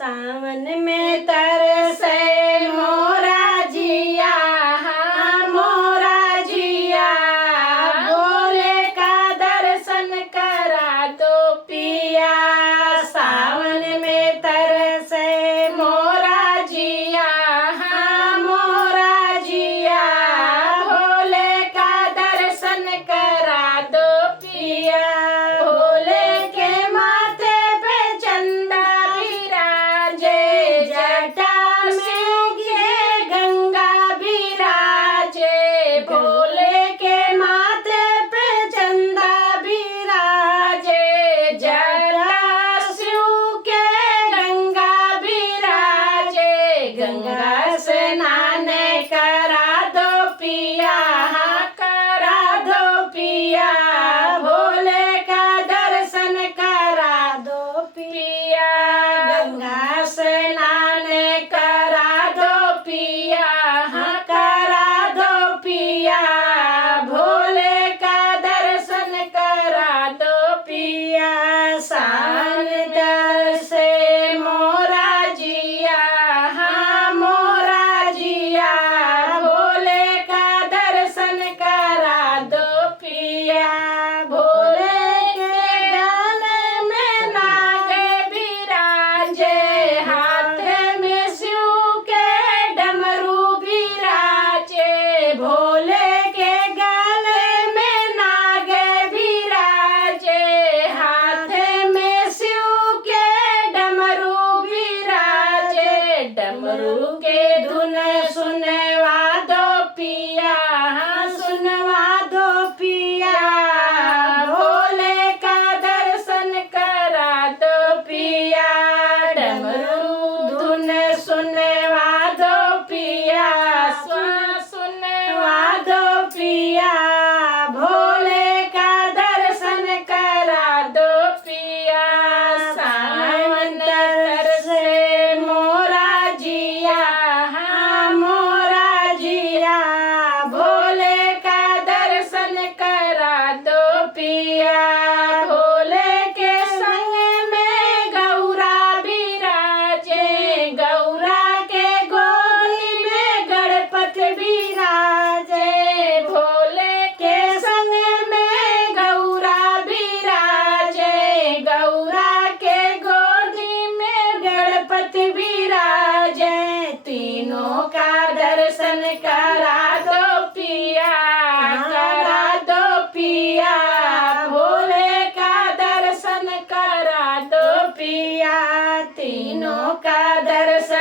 सावन में तरसे मोरा जिया, हाँ मोरा जिया, भोले का दर्शन करा दो पिया। सावन में तरसे मोरा जिया, हाँ मोरा जिया, भोले का दर्शन करा दो पिया। भोले के माथे पे चंदा विराजे, जटा में घे गंगा विराजे। भोले के माथे पे चंदा विराजे, जटा शिव के गंगा विराजे। गंगा स्नान करा दो पिया, हाँ करा दो पिया, भोले का दर्शन करा दो पिया। गंगा स्नान करा दो पिया, हाँ करा दो पिया, भोले का दर्शन करा दो पिया। सावन तरसे मोरा जिया, हाँ मोरा जिया, भोले का दर्शन करा दो पिया। भोले के गले में नाग विराजे, हाथ में शिव के डमरू विराजे। भोले के गले में नाग विराजे, हाथ में शिव के डमरू विराजे। डमरू के धुन सुनवा दो पिया, हाँ सुनवा दो पिया, भोले का दर्शन करा दो पिया। डमरू धुन सुनवा दो पिया, सुनवा दो पिया, भोले का दर्शन करा दो पिया। सावन तरसे मोरा जिया, हाँ मोरा जिया, भोले का दर्शन करा दो पिया। भोले के संग में गौरा विराजे, गौरा के गोदी में गणपति विराजे। भोले के संग में गौरा विराजे, गौरा के गोदी में गणपति विराजे। तीनों का दर्शन करा दो पिया, करा दो पिया, भोले का दर्शन करा दो पिया। तीनों का दर्शन